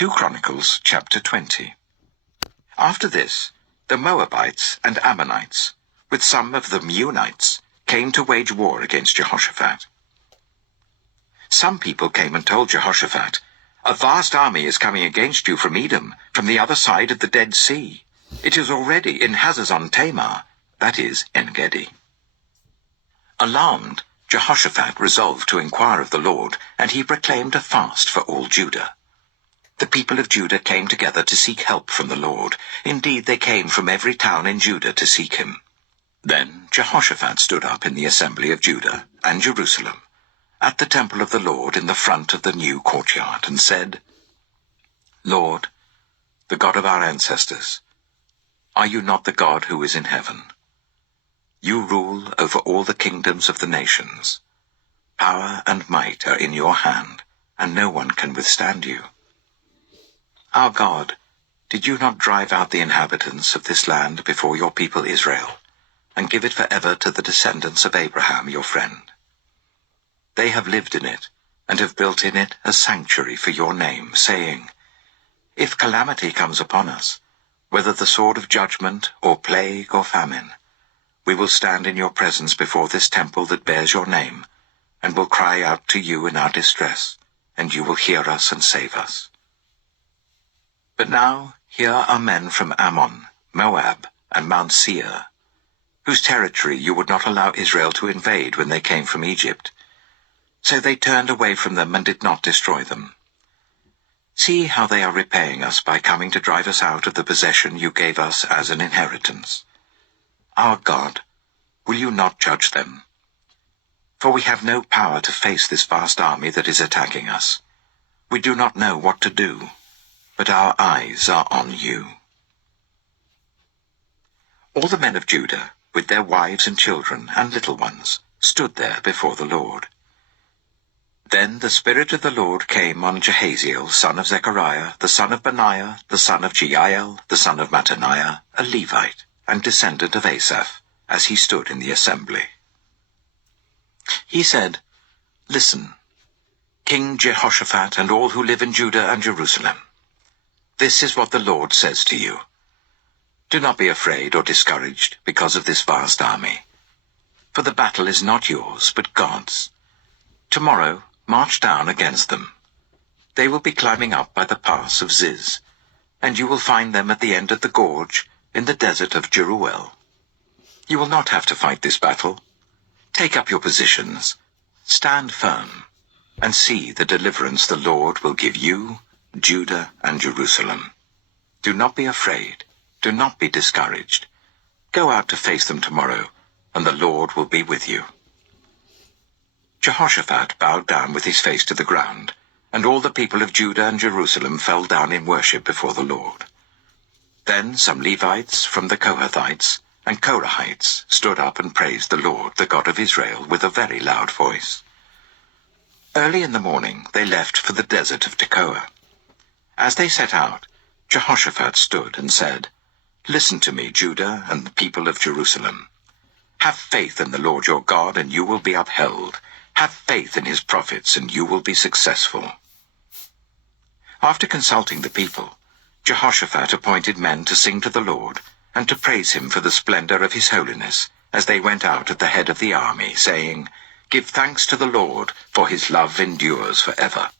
2 Chronicles chapter 20. After this, the Moabites and Ammonites, with some of the Meunites, came to wage war against Jehoshaphat. Some people came and told Jehoshaphat, "A vast army is coming against you from Edom, from the other side of the Dead Sea. It is already in Hazazon Tamar," that is, En-gedi. Alarmed, Jehoshaphat resolved to inquire of the Lord, and he proclaimed a fast for all Judah. The people of Judah came together to seek help from the Lord. Indeed, they came from every town in Judah to seek him. Then Jehoshaphat stood up in the assembly of Judah and Jerusalem, at the temple of the Lord in the front of the new courtyard, and said, "Lord, the God of our ancestors, are you not the God who is in heaven? You rule over all the kingdoms of the nations. Power and might are in your hand, and no one can withstand you. Our God, did you not drive out the inhabitants of this land before your people Israel, and give it forever to the descendants of Abraham your friend? They have lived in it, and have built in it a sanctuary for your name, saying, 'If calamity comes upon us, whether the sword of judgment, or plague, or famine, we will stand in your presence before this temple that bears your name, and will cry out to you in our distress, and you will hear us and save us.' But now here are men from Ammon, Moab, and Mount Seir, whose territory you would not allow Israel to invade when they came from Egypt. So they turned away from them and did not destroy them. See how they are repaying us by coming to drive us out of the possession you gave us as an inheritance. Our God, will you not judge them? For we have no power to face this vast army that is attacking us. We do not know what to do, but our eyes are on you." All the men of Judah, with their wives and children and little ones, stood there before the Lord. Then the Spirit of the Lord came on Jahaziel, son of Zechariah, the son of Benaiah, the son of Jeiel, the son of Mattaniah, a Levite, and descendant of Asaph, as he stood in the assembly. He said, "Listen, King Jehoshaphat and all who live in Judah and Jerusalem. This is what the Lord says to you. Do not be afraid or discouraged because of this vast army. For the battle is not yours, but God's. Tomorrow march down against them. They will be climbing up by the pass of Ziz, and you will find them at the end of the gorge in the desert of Jeruel. You will not have to fight this battle. Take up your positions, stand firm, and see the deliverance the Lord will give you, Judah and Jerusalem. Do not be afraid, do not be discouraged. Go out to face them tomorrow, and the Lord will be with you." Jehoshaphat bowed down with his face to the ground, and all the people of Judah and Jerusalem fell down in worship before the Lord. Then some Levites from the Kohathites and Korahites stood up and praised the Lord, the God of Israel, with a very loud voice. Early in the morning they left for the desert of Tekoa. As they set out, Jehoshaphat stood and said, "Listen to me, Judah and the people of Jerusalem. Have faith in the Lord your God, and you will be upheld. Have faith in his prophets, and you will be successful." After consulting the people, Jehoshaphat appointed men to sing to the Lord, and to praise him for the splendor of his holiness, as they went out at the head of the army, saying, "Give thanks to the Lord, for his love endures forever."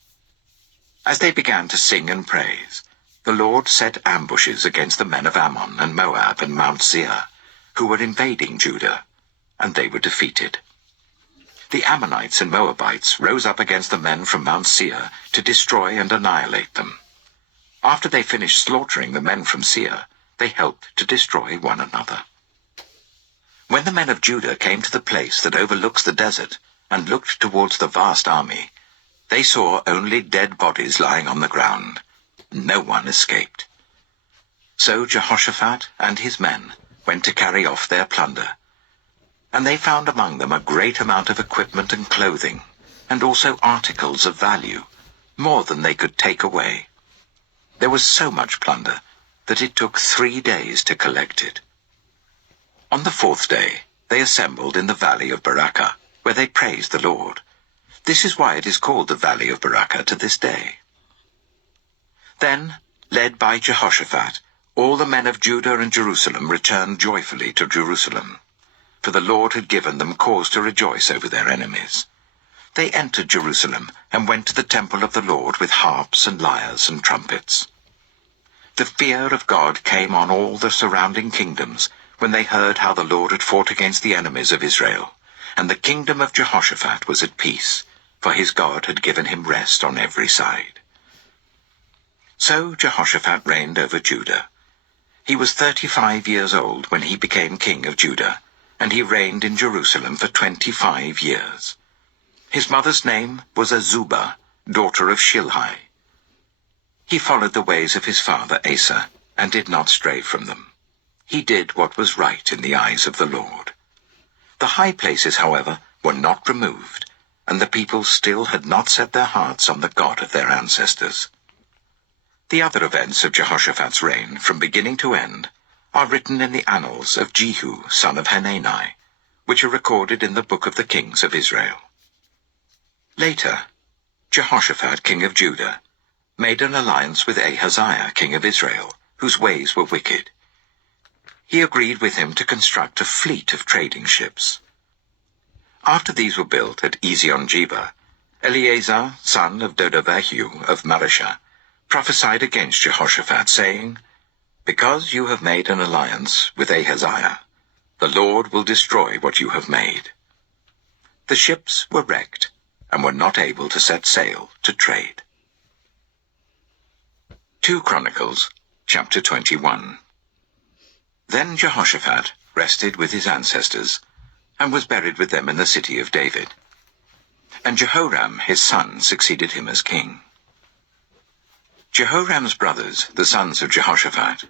As they began to sing and praise, the Lord set ambushes against the men of Ammon and Moab and Mount Seir, who were invading Judah, and they were defeated. The Ammonites and Moabites rose up against the men from Mount Seir to destroy and annihilate them. After they finished slaughtering the men from Seir, they helped to destroy one another. When the men of Judah came to the place that overlooks the desert and looked towards the vast army, they saw only dead bodies lying on the ground. No one escaped. So Jehoshaphat and his men went to carry off their plunder, and they found among them a great amount of equipment and clothing, and also articles of value, more than they could take away. There was so much plunder that it took 3 days to collect it. On the 4th day they assembled in the valley of Barakah, where they praised the Lord. This is why it is called the Valley of Barakah to this day. Then, led by Jehoshaphat, all the men of Judah and Jerusalem returned joyfully to Jerusalem, for the Lord had given them cause to rejoice over their enemies. They entered Jerusalem and went to the temple of the Lord with harps and lyres and trumpets. The fear of God came on all the surrounding kingdoms when they heard how the Lord had fought against the enemies of Israel, and the kingdom of Jehoshaphat was at peace, for his God had given him rest on every side. So Jehoshaphat reigned over Judah. He was 35 years old when he became king of Judah, and he reigned in Jerusalem for 25 years. His mother's name was Azubah, daughter of Shilhi. He followed the ways of his father Asa, and did not stray from them. He did what was right in the eyes of the Lord. The high places, however, were not removed, and the people still had not set their hearts on the God of their ancestors. The other events of Jehoshaphat's reign, from beginning to end, are written in the annals of Jehu, son of Hanani, which are recorded in the book of the kings of Israel. Later, Jehoshaphat, king of Judah, made an alliance with Ahaziah, king of Israel, whose ways were wicked. He agreed with him to construct a fleet of trading ships. After these were built at Ezion-Geber, Eleazar, son of Dodabahu of Mareshah, prophesied against Jehoshaphat, saying, "Because you have made an alliance with Ahaziah, the Lord will destroy what you have made." The ships were wrecked and were not able to set sail to trade. 2 Chronicles, chapter 21. Then Jehoshaphat rested with his ancestors, and was buried with them in the city of David. And Jehoram his son succeeded him as king. Jehoram's brothers, the sons of Jehoshaphat,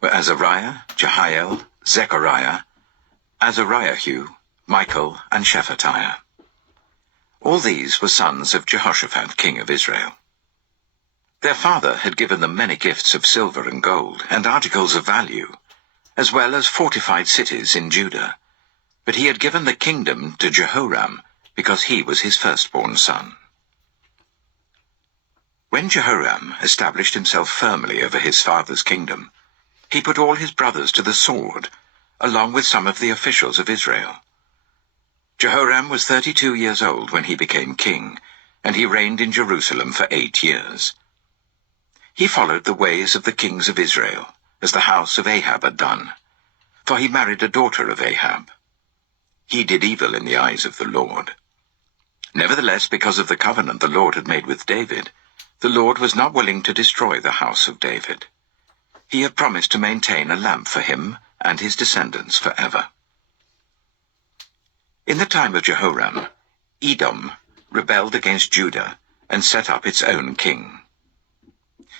were Azariah, Jehiel, Zechariah, Azariahu, Michael, and Shephatiah. All these were sons of Jehoshaphat, king of Israel. Their father had given them many gifts of silver and gold, and articles of value, as well as fortified cities in Judah. But he had given the kingdom to Jehoram, because he was his firstborn son. When Jehoram established himself firmly over his father's kingdom, he put all his brothers to the sword, along with some of the officials of Israel. Jehoram was 32 years old when he became king, and he reigned in Jerusalem for 8 years. He followed the ways of the kings of Israel, as the house of Ahab had done, for he married a daughter of Ahab. He did evil in the eyes of the Lord. Nevertheless, because of the covenant the Lord had made with David, the Lord was not willing to destroy the house of David. He had promised to maintain a lamp for him and his descendants forever. In the time of Jehoram, Edom rebelled against Judah and set up its own king.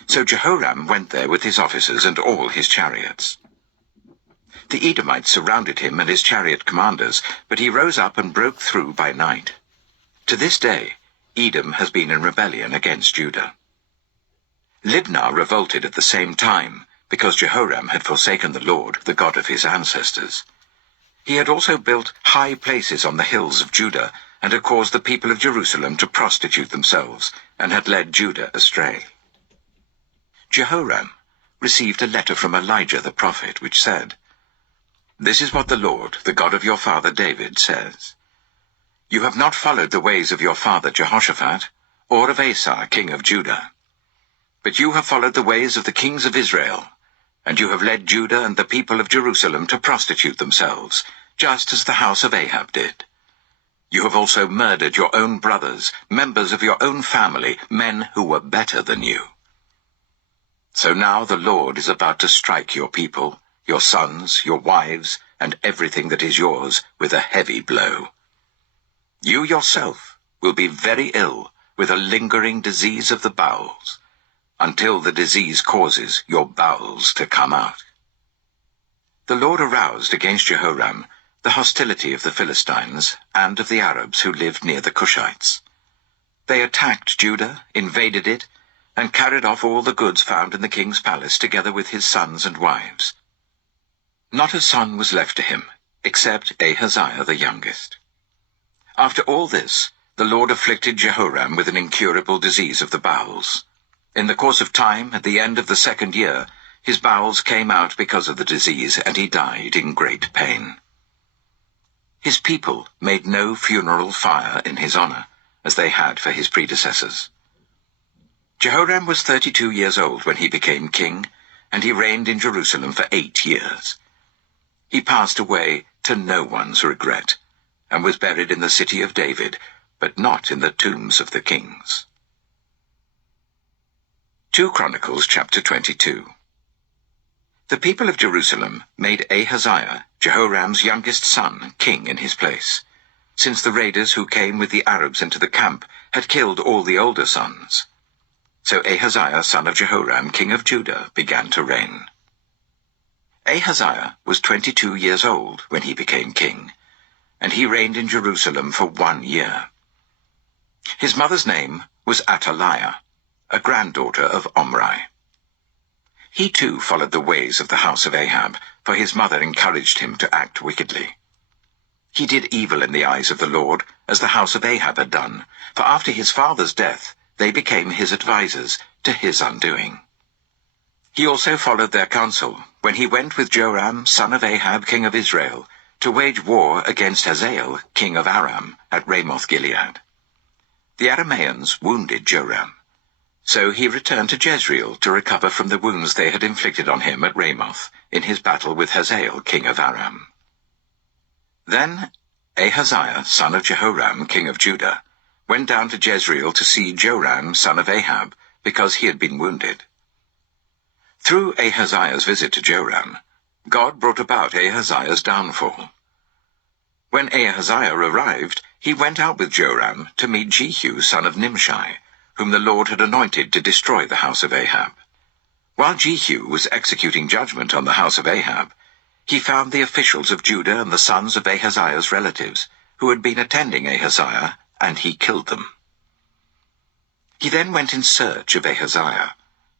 So Jehoram went there with his officers and all his chariots. The Edomites surrounded him and his chariot commanders, but he rose up and broke through by night. To this day, Edom has been in rebellion against Judah. Libnah revolted at the same time, because Jehoram had forsaken the Lord, the God of his ancestors. He had also built high places on the hills of Judah, and had caused the people of Jerusalem to prostitute themselves, and had led Judah astray. Jehoram received a letter from Elijah the prophet, which said, "This is what the Lord, the God of your father David, says. You have not followed the ways of your father Jehoshaphat, or of Asa, king of Judah. But you have followed the ways of the kings of Israel, and you have led Judah and the people of Jerusalem to prostitute themselves, just as the house of Ahab did. You have also murdered your own brothers, members of your own family, men who were better than you. So now the Lord is about to strike your people, your sons, your wives, and everything that is yours, with a heavy blow. You yourself will be very ill with a lingering disease of the bowels, until the disease causes your bowels to come out." The Lord aroused against Jehoram the hostility of the Philistines and of the Arabs who lived near the Cushites. They attacked Judah, invaded it, and carried off all the goods found in the king's palace together with his sons and wives. Not a son was left to him, except Ahaziah the youngest. After all this, the Lord afflicted Jehoram with an incurable disease of the bowels. In the course of time, at the end of the 2nd year, his bowels came out because of the disease, and he died in great pain. His people made no funeral fire in his honor, as they had for his predecessors. Jehoram was 32 years old when he became king, and he reigned in Jerusalem for 8 years. He passed away to no one's regret, and was buried in the city of David, but not in the tombs of the kings. 2 Chronicles chapter 22. The people of Jerusalem made Ahaziah, Jehoram's youngest son, king in his place, since the raiders who came with the Arabs into the camp had killed all the older sons. So Ahaziah, son of Jehoram, king of Judah, began to reign. Ahaziah was 22 years old when he became king, and he reigned in Jerusalem for 1 year. His mother's name was Athaliah, a granddaughter of Omri. He too followed the ways of the house of Ahab, for his mother encouraged him to act wickedly. He did evil in the eyes of the Lord, as the house of Ahab had done, for after his father's death they became his advisers, to his undoing. He also followed their counsel, when he went with Joram, son of Ahab, king of Israel, to wage war against Hazael, king of Aram, at Ramoth-Gilead. The Arameans wounded Joram. So he returned to Jezreel to recover from the wounds they had inflicted on him at Ramoth, in his battle with Hazael, king of Aram. Then Ahaziah, son of Jehoram, king of Judah, went down to Jezreel to see Joram, son of Ahab, because he had been wounded. Through Ahaziah's visit to Joram, God brought about Ahaziah's downfall. When Ahaziah arrived, he went out with Joram to meet Jehu, son of Nimshi, whom the Lord had anointed to destroy the house of Ahab. While Jehu was executing judgment on the house of Ahab, he found the officials of Judah and the sons of Ahaziah's relatives, who had been attending Ahaziah, and he killed them. He then went in search of Ahaziah,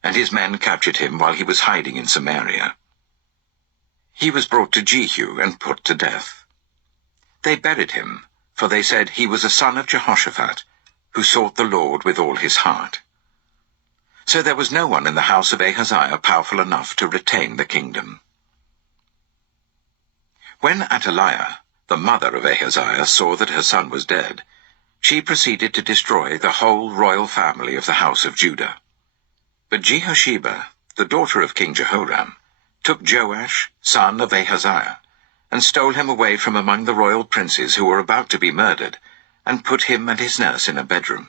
and his men captured him while he was hiding in Samaria. He was brought to Jehu and put to death. They buried him, for they said he was a son of Jehoshaphat, who sought the Lord with all his heart. So there was no one in the house of Ahaziah powerful enough to retain the kingdom. When Athaliah, the mother of Ahaziah, saw that her son was dead, she proceeded to destroy the whole royal family of the house of Judah. But Jehosheba, the daughter of King Jehoram, took Joash, son of Ahaziah, and stole him away from among the royal princes who were about to be murdered, and put him and his nurse in a bedroom.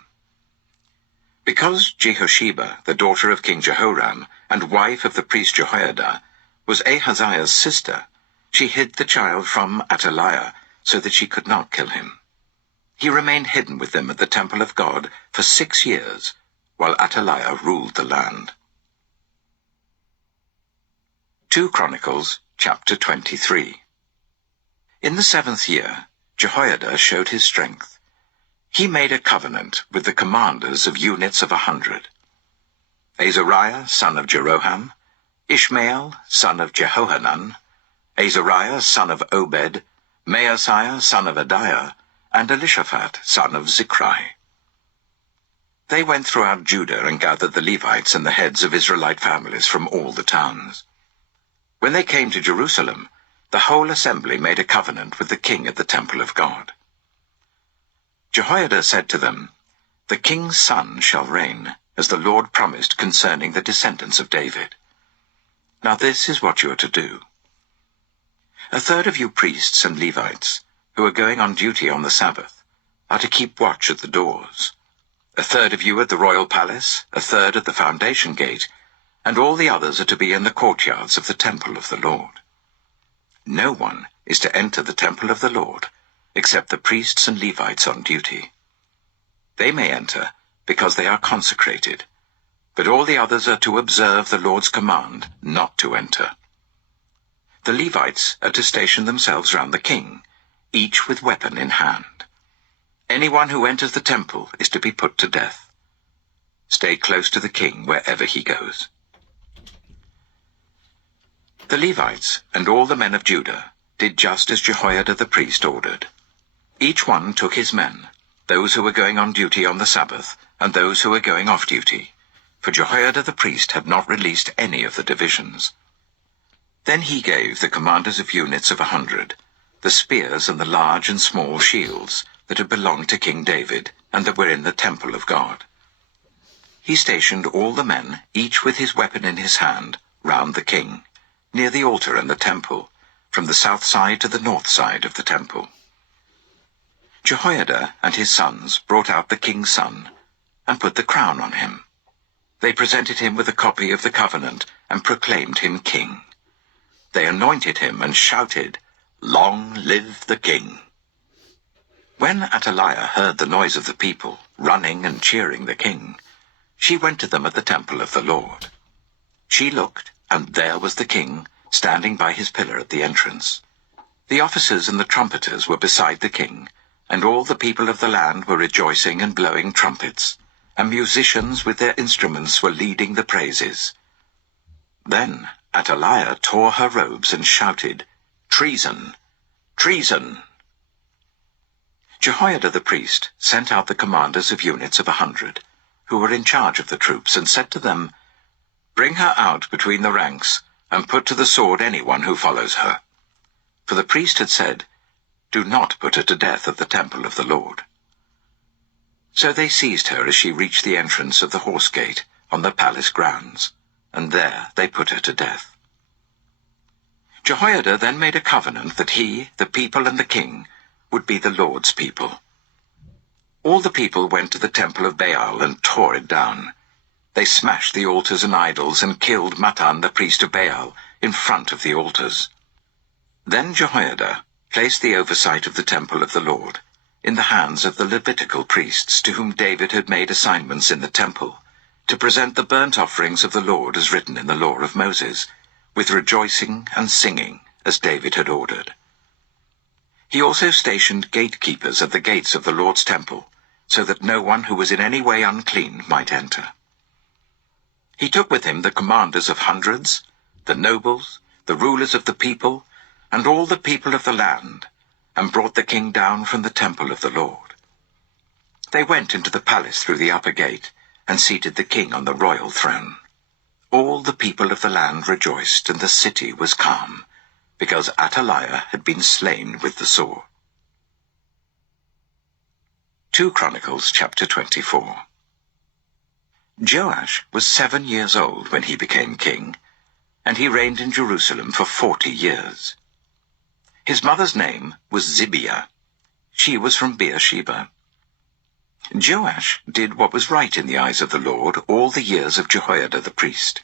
Because Jehosheba, the daughter of King Jehoram, and wife of the priest Jehoiada, was Ahaziah's sister, she hid the child from Athaliah, so that she could not kill him. He remained hidden with them at the temple of God for 6 years, while Athaliah ruled the land. 2 Chronicles chapter 23. In the 7th year, Jehoiada showed his strength. He made a covenant with the commanders of units of 100. Azariah, son of Jeroham, Ishmael, son of Jehohanan, Azariah, son of Obed, Maaseiah, son of Adiah, and Elishaphat, son of Zichri. They went throughout Judah and gathered the Levites and the heads of Israelite families from all the towns. When they came to Jerusalem, the whole assembly made a covenant with the king at the temple of God. Jehoiada said to them, "The king's son shall reign, as the Lord promised concerning the descendants of David. Now this is what you are to do. A third of you priests and Levites, who are going on duty on the Sabbath, are to keep watch at the doors. A third of you at the royal palace, a third at the foundation gate, and all the others are to be in the courtyards of the temple of the Lord. No one is to enter the temple of the Lord, except the priests and Levites on duty. They may enter, because they are consecrated, but all the others are to observe the Lord's command not to enter. The Levites are to station themselves round the king, each with weapon in hand. Anyone who enters the temple is to be put to death. Stay close to the king wherever he goes." The Levites and all the men of Judah did just as Jehoiada the priest ordered. Each one took his men, those who were going on duty on the Sabbath, and those who were going off duty, for Jehoiada the priest had not released any of the divisions. Then he gave the commanders of units of 100 the spears and the large and small shields that had belonged to King David and that were in the temple of God. He stationed all the men, each with his weapon in his hand, round the king, near the altar and the temple, from the south side to the north side of the temple. Jehoiada and his sons brought out the king's son and put the crown on him. They presented him with a copy of the covenant and proclaimed him king. They anointed him and shouted, "Long live the king!" When Athaliah heard the noise of the people, running and cheering the king, she went to them at the temple of the Lord. She looked, and there was the king, standing by his pillar at the entrance. The officers and the trumpeters were beside the king, and all the people of the land were rejoicing and blowing trumpets, and musicians with their instruments were leading the praises. Then Athaliah tore her robes and shouted, "Treason! Treason!" Jehoiada the priest sent out the commanders of units of 100, who were in charge of the troops, and said to them, "Bring her out between the ranks, and put to the sword anyone who follows her." For the priest had said, "Do not put her to death at the temple of the Lord." So they seized her as she reached the entrance of the horse gate on the palace grounds, and there they put her to death. Jehoiada then made a covenant that he, the people and the king, would be the Lord's people. All the people went to the temple of Baal and tore it down. They smashed the altars and idols and killed Mattan the priest of Baal in front of the altars. Then Jehoiada placed the oversight of the temple of the Lord in the hands of the Levitical priests to whom David had made assignments in the temple, to present the burnt offerings of the Lord as written in the law of Moses, with rejoicing and singing, as David had ordered. He also stationed gatekeepers at the gates of the Lord's temple, so that no one who was in any way unclean might enter. He took with him the commanders of hundreds, the nobles, the rulers of the people, and all the people of the land, and brought the king down from the temple of the Lord. They went into the palace through the upper gate, and seated the king on the royal throne. All the people of the land rejoiced, and the city was calm, because Athaliah had been slain with the sword. 2 Chronicles chapter 24. Joash was 7 years old when he became king, and he reigned in Jerusalem for 40 years. His mother's name was Zibiah. She was from Beersheba. Joash did what was right in the eyes of the Lord all the years of Jehoiada the priest.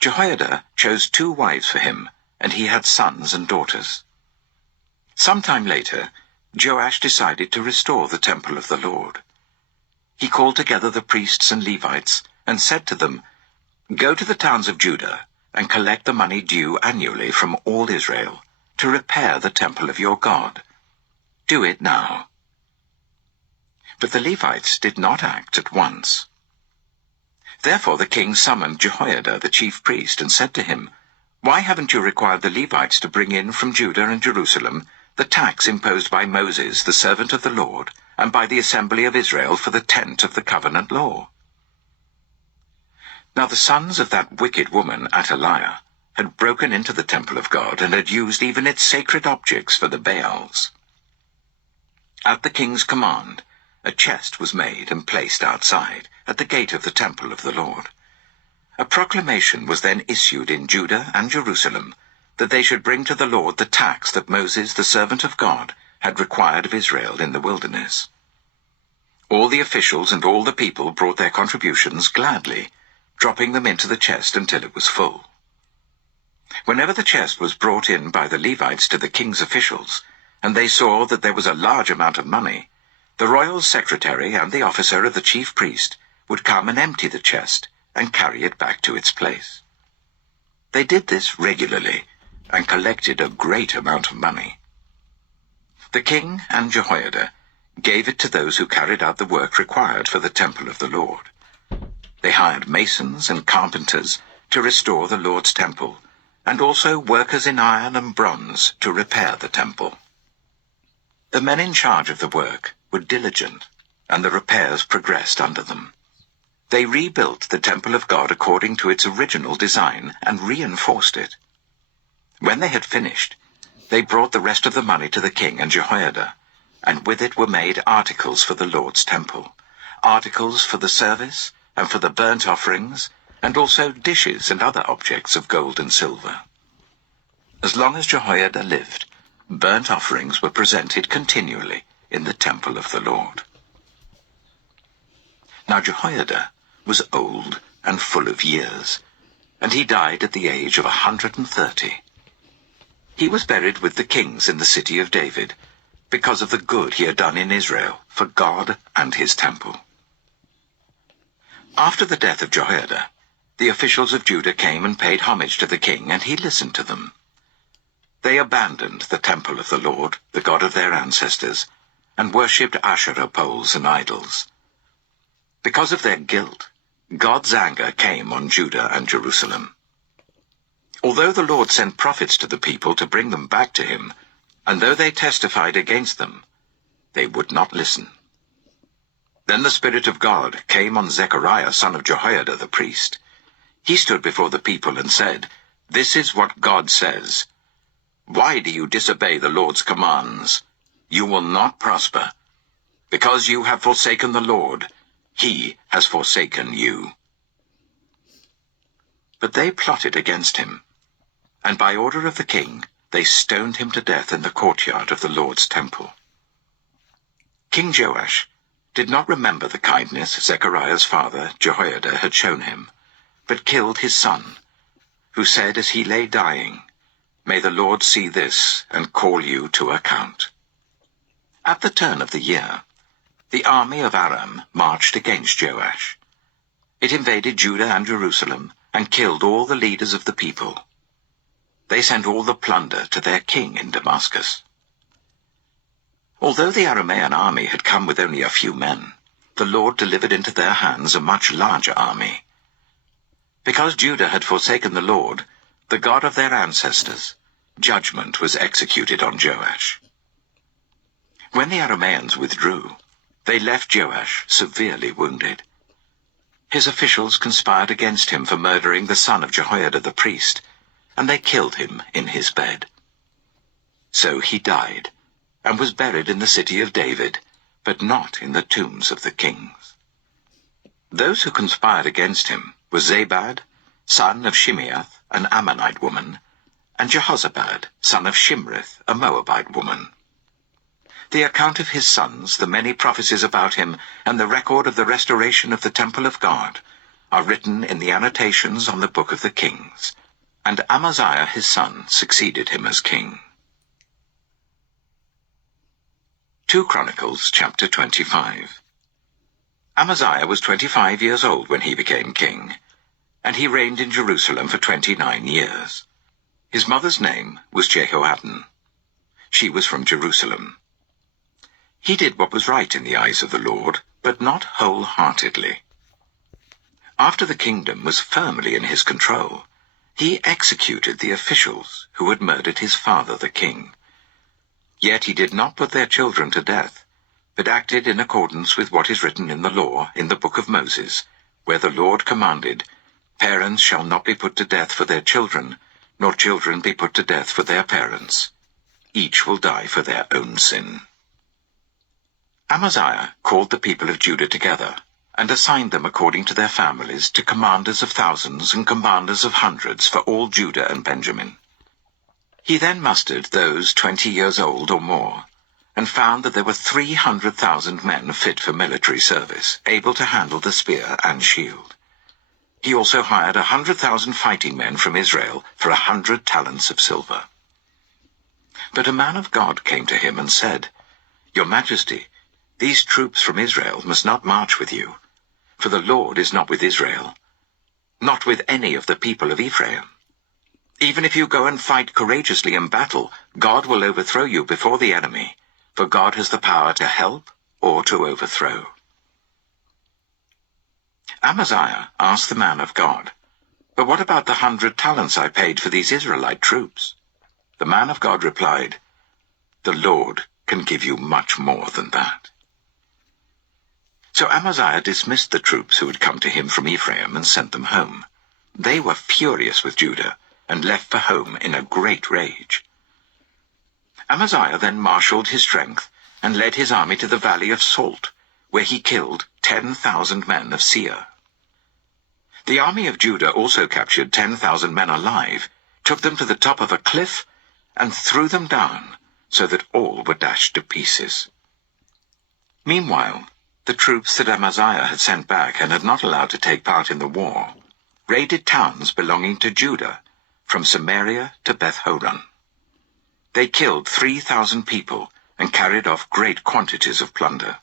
Jehoiada chose 2 wives for him, and he had sons and daughters. Some time later, Joash decided to restore the temple of the Lord. He called together the priests and Levites and said to them, "Go to the towns of Judah and collect the money due annually from all Israel to repair the temple of your God. Do it now." But the Levites did not act at once. Therefore the king summoned Jehoiada the chief priest and said to him, "Why haven't you required the Levites to bring in from Judah and Jerusalem the tax imposed by Moses, the servant of the Lord, and by the assembly of Israel for the tent of the covenant law?" Now the sons of that wicked woman Athaliah had broken into the temple of God and had used even its sacred objects for the Baals. At the king's command, a chest was made and placed outside, at the gate of the temple of the Lord. A proclamation was then issued in Judah and Jerusalem that they should bring to the Lord the tax that Moses, the servant of God, had required of Israel in the wilderness. All the officials and all the people brought their contributions gladly, dropping them into the chest until it was full. Whenever the chest was brought in by the Levites to the king's officials, and they saw that there was a large amount of money, the royal secretary and the officer of the chief priest would come and empty the chest and carry it back to its place. They did this regularly and collected a great amount of money. The king and Jehoiada gave it to those who carried out the work required for the temple of the Lord. They hired masons and carpenters to restore the Lord's temple, and also workers in iron and bronze to repair the temple. The men in charge of the work were diligent, and the repairs progressed under them. They rebuilt the temple of God according to its original design and reinforced it. When they had finished, they brought the rest of the money to the king and Jehoiada, and with it were made articles for the Lord's temple, articles for the service and for the burnt offerings, and also dishes and other objects of gold and silver. As long as Jehoiada lived, burnt offerings were presented continually in the temple of the Lord. Now Jehoiada was old and full of years, and he died at the age of 130. He was buried with the kings in the city of David, because of the good he had done in Israel for God and his temple. After the death of Jehoiada, the officials of Judah came and paid homage to the king, and he listened to them. They abandoned the temple of the Lord, the God of their ancestors, and worshipped Asherah poles and idols. Because of their guilt, God's anger came on Judah and Jerusalem. Although the Lord sent prophets to the people to bring them back to him, and though they testified against them, they would not listen. Then the Spirit of God came on Zechariah, son of Jehoiada the priest. He stood before the people and said, "This is what God says. Why do you disobey the Lord's commands? You will not prosper. Because you have forsaken the Lord, he has forsaken you." But they plotted against him, and by order of the king, they stoned him to death in the courtyard of the Lord's temple. King Joash did not remember the kindness Zechariah's father, Jehoiada, had shown him, but killed his son, who said as he lay dying, "May the Lord see this and call you to account." At the turn of the year, the army of Aram marched against Joash. It invaded Judah and Jerusalem and killed all the leaders of the people. They sent all the plunder to their king in Damascus. Although the Aramean army had come with only a few men, the Lord delivered into their hands a much larger army. Because Judah had forsaken the Lord, the God of their ancestors, judgment was executed on Joash. When the Arameans withdrew, they left Joash severely wounded. His officials conspired against him for murdering the son of Jehoiada the priest, and they killed him in his bed. So he died, and was buried in the city of David, but not in the tombs of the kings. Those who conspired against him were Zabad, son of Shimeath, an Ammonite woman, and Jehozabad, son of Shimrith, a Moabite woman. The account of his sons, the many prophecies about him, and the record of the restoration of the temple of God are written in the annotations on the book of the kings. And Amaziah his son succeeded him as king. 2 Chronicles chapter 25. Amaziah was 25 years old when he became king, and he reigned in Jerusalem for 29 years. His mother's name was Jehoaddan. She was from Jerusalem. He did what was right in the eyes of the Lord, but not wholeheartedly. After the kingdom was firmly in his control, he executed the officials who had murdered his father the king. Yet he did not put their children to death, but acted in accordance with what is written in the law in the book of Moses, where the Lord commanded, "Parents shall not be put to death for their children, nor children be put to death for their parents. Each will die for their own sin." Amaziah called the people of Judah together, and assigned them according to their families to commanders of thousands and commanders of hundreds for all Judah and Benjamin. He then mustered those 20 years old or more, and found that there were 300,000 men fit for military service, able to handle the spear and shield. He also hired 100,000 fighting men from Israel for 100 talents of silver. But a man of God came to him and said, "Your Majesty, these troops from Israel must not march with you, for the Lord is not with Israel, not with any of the people of Ephraim. Even if you go and fight courageously in battle, God will overthrow you before the enemy, for God has the power to help or to overthrow." Amaziah asked the man of God, "But what about the 100 talents I paid for these Israelite troops?" The man of God replied, "The Lord can give you much more than that." So Amaziah dismissed the troops who had come to him from Ephraim and sent them home. They were furious with Judah and left for home in a great rage. Amaziah then marshalled his strength and led his army to the valley of Salt, where he killed 10,000 men of Seir. The army of Judah also captured 10,000 men alive, took them to the top of a cliff, and threw them down, so that all were dashed to pieces. Meanwhile, the troops that Amaziah had sent back and had not allowed to take part in the war raided towns belonging to Judah, from Samaria to Beth-horon. They killed 3,000 people and carried off great quantities of plunder.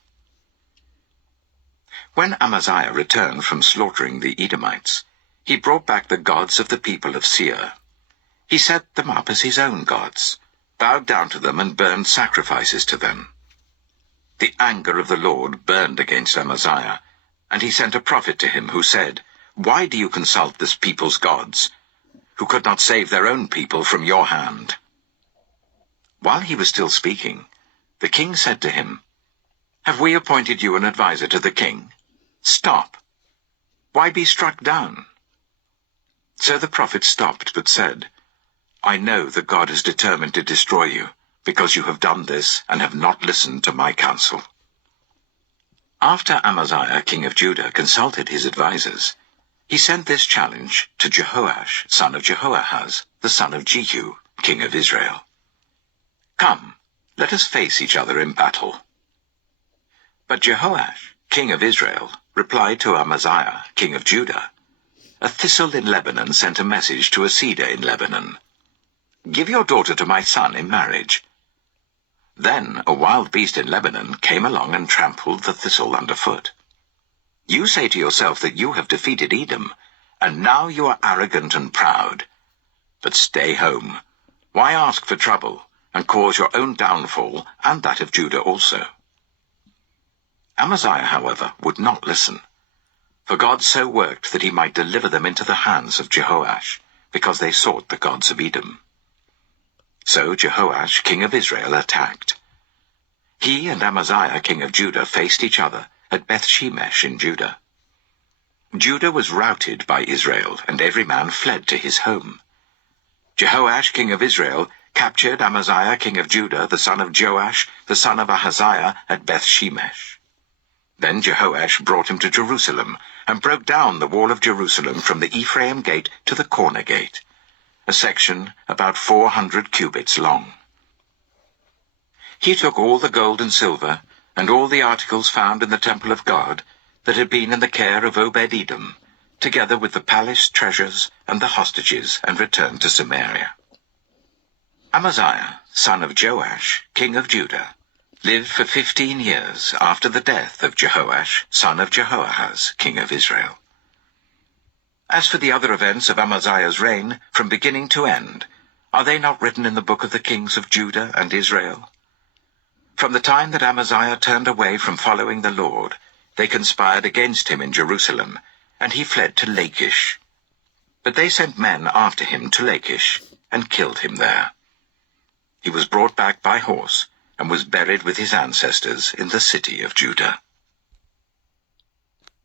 When Amaziah returned from slaughtering the Edomites, he brought back the gods of the people of Seir. He set them up as his own gods, bowed down to them and burned sacrifices to them. The anger of the Lord burned against Amaziah, and he sent a prophet to him who said, "Why do you consult this people's gods, who could not save their own people from your hand?" While he was still speaking, the king said to him, "Have we appointed you an adviser to the king? Stop. Why be struck down?" So the prophet stopped, but said, "I know that God has determined to destroy you, because you have done this and have not listened to my counsel." After Amaziah, king of Judah, consulted his advisers, he sent this challenge to Jehoash, son of Jehoahaz, the son of Jehu, king of Israel. "Come, let us face each other in battle." But Jehoash, king of Israel, replied to Amaziah, king of Judah, "A thistle in Lebanon sent a message to a cedar in Lebanon. Give your daughter to my son in marriage." Then a wild beast in Lebanon came along and trampled the thistle underfoot. You say to yourself that you have defeated Edom, and now you are arrogant and proud. But stay home. Why ask for trouble, and cause your own downfall, and that of Judah also? Amaziah, however, would not listen, for God so worked that he might deliver them into the hands of Jehoash, because they sought the gods of Edom. So Jehoash, king of Israel, attacked. He and Amaziah, king of Judah, faced each other at Beth-shemesh in Judah. Judah was routed by Israel, and every man fled to his home. Jehoash, king of Israel, captured Amaziah, king of Judah, the son of Joash, the son of Ahaziah, at Beth-shemesh. Then Jehoash brought him to Jerusalem, and broke down the wall of Jerusalem from the Ephraim gate to the corner gate, a section about 400 cubits long. He took all the gold and silver, and all the articles found in the temple of God that had been in the care of Obed-Edom, together with the palace treasures and the hostages, and returned to Samaria. Amaziah, son of Joash, king of Judah, lived for 15 years after the death of Jehoash, son of Jehoahaz, king of Israel. As for the other events of Amaziah's reign, from beginning to end, are they not written in the book of the kings of Judah and Israel? From the time that Amaziah turned away from following the Lord, they conspired against him in Jerusalem, and he fled to Lachish. But they sent men after him to Lachish, and killed him there. He was brought back by horse, and was buried with his ancestors in the city of Judah.